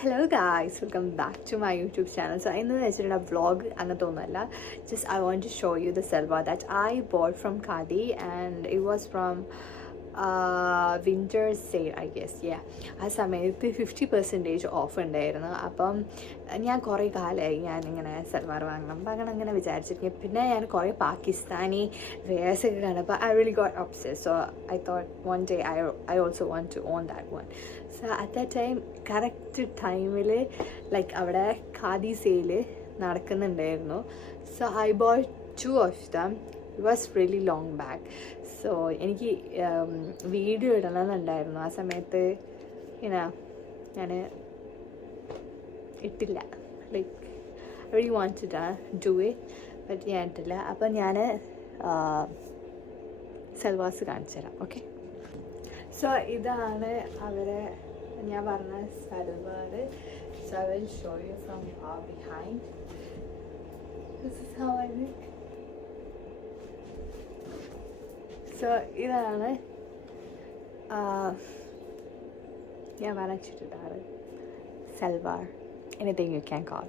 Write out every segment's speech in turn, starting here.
Hello guys, welcome back to my YouTube channel. So in this vlog, just I want to show you the salwar that I bought from Khadi, and it was from winter sale, I guess. Yeah, ആ സമയത്ത് 50% of ഉണ്ടായിരുന്നു. അപ്പം ഞാൻ കുറേ കാലമായി ഞാനിങ്ങനെ സൽവാർ വാങ്ങണം അങ്ങനെ വിചാരിച്ചിരിക്കും. പിന്നെ ഞാൻ കുറേ പാകിസ്ഥാനി വെയേഴ്സൊക്കെ കണ്ടപ്പോൾ I really got obsessed. So I thought one day I also want to own that one. So at that time, correct ടൈമിൽ ലൈക്ക് അവിടെ ഖാദി സെയില് നടക്കുന്നുണ്ടായിരുന്നു. So I bought 2 of them. It was really long back. So എനിക്ക് video ഇടണമെന്നുണ്ടായിരുന്നു. ആ സമയത്ത് ഞാൻ ഇട്ടില്ല. Like I really wanted to do it, but ഞാൻ ഇട്ടില്ല. അപ്പം ഞാൻ സൽവാസ് കാണിച്ചു തരാം. ഓക്കെ, സോ ഇതാണ് അവരെ ഞാൻ പറഞ്ഞ salwar. So I will show you from behind. This is how I look. So ഇതാണ് ഞാൻ വരച്ചിട്ടിട്ടാറ് salwar, anything you can call.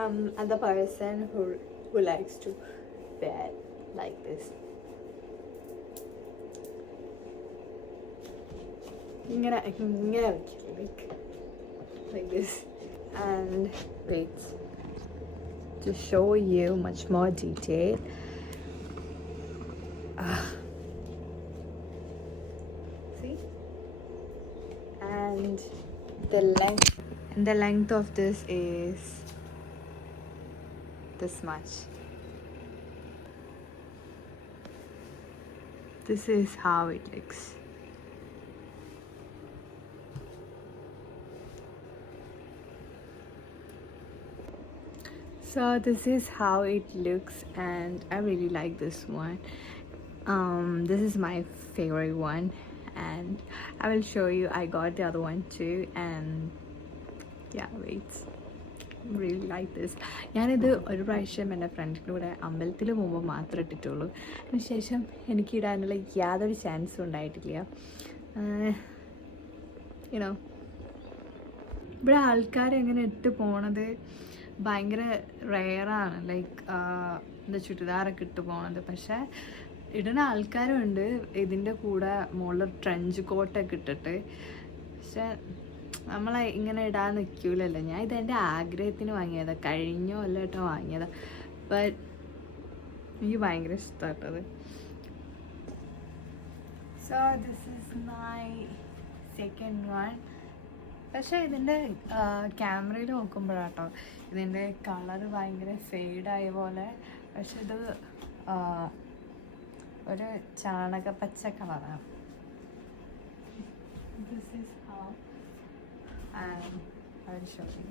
I'm the person who likes to wear like this. ഇങ്ങനെ like this. And wait, to show you much more detail. See, and the length of this is this much. This is how it looks. So this is how it looks, and I really like this one. This is my favorite one, and I will show you. I got the other one too, and yeah, wait, really like this. ഞാനിത് ഒരു പ്രാവശ്യം എൻ്റെ ഫ്രണ്ടിൻ്റെ കൂടെ അമ്പലത്തിൽ പോകുമ്പോൾ മാത്രമേ ഇട്ടിട്ടുള്ളൂ. അതിനുശേഷം എനിക്ക് ഇടാനുള്ള യാതൊരു ചാൻസും ഉണ്ടായിട്ടില്ല. യുനോ, ഇവിടെ ആൾക്കാർ എങ്ങനെ ഇട്ട് പോണത് ഭയങ്കര റെയറാണ്. ലൈക്ക് എന്താ ചുരിദാറൊക്കെ ഇട്ട് പോണത്. പക്ഷേ ഇടുന്ന ആൾക്കാരും ഉണ്ട് ഇതിൻ്റെ കൂടെ മുകളിൽ ട്രെഞ്ച് കോട്ടൊക്കെ ഇട്ടിട്ട്. പക്ഷെ നമ്മളെ ഇങ്ങനെ ഇടാൻ നിൽക്കൂലല്ലോ. ഞാൻ ഇതെൻ്റെ ആഗ്രഹത്തിന് വാങ്ങിയതാണ്, കഴിഞ്ഞോ അല്ല കേട്ടോ വാങ്ങിയതാണ്. ബട്ട് എനിക്ക് ഭയങ്കര ഇഷ്ടപ്പെട്ടത്. So this is my second one. പക്ഷേ ഇതിൻ്റെ ക്യാമറയിൽ നോക്കുമ്പോഴാട്ടോ ഇതിൻ്റെ കളർ ഭയങ്കര ഫെയ്ഡായ പോലെ. പക്ഷെ ഇത് ഒരു ചാണകപ്പച്ച കളറാണ്. This is how I will show you.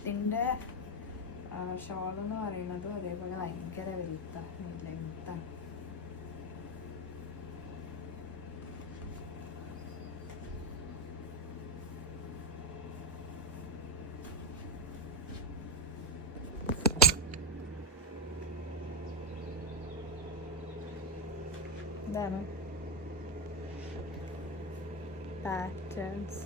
ഇതിൻ്റെ ഷോൾ എന്ന് പറയുന്നതും അതേപോലെ ഭയങ്കര വലുതാണ്, ലെങ്താണ്. ഇതാണ് പാറ്റേൺസ്.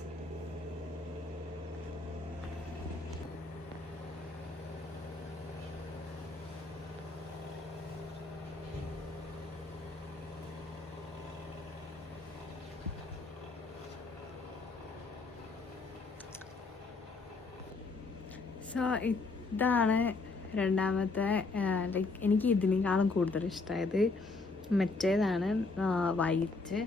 സോ ഇതാണ് രണ്ടാമത്തെ. ലൈക്ക് എനിക്ക് ഇതിനേക്കാളും കൂടുതൽ ഇഷ്ടമായത് മറ്റേതാണ്, വൈറ്റ്.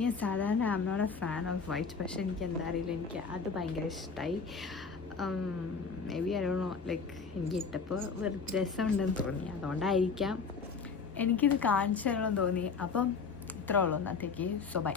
ഞാൻ സാധാരണ I am not a fan of white, പക്ഷെ എനിക്ക് എന്താ അറിയില്ല, എനിക്ക് അത് ഭയങ്കര ഇഷ്ടമായി. Maybe I don't know, like എനിക്ക് ഇട്ടപ്പോൾ വെറുതെ രസമുണ്ടെന്ന് തോന്നി, അതുകൊണ്ടായിരിക്കാം എനിക്കിത് കാണിച്ചു തരണമെന്ന് തോന്നി. അപ്പം ഇത്രേ ഉള്ളൂ ഇന്നത്തേക്ക്. So by.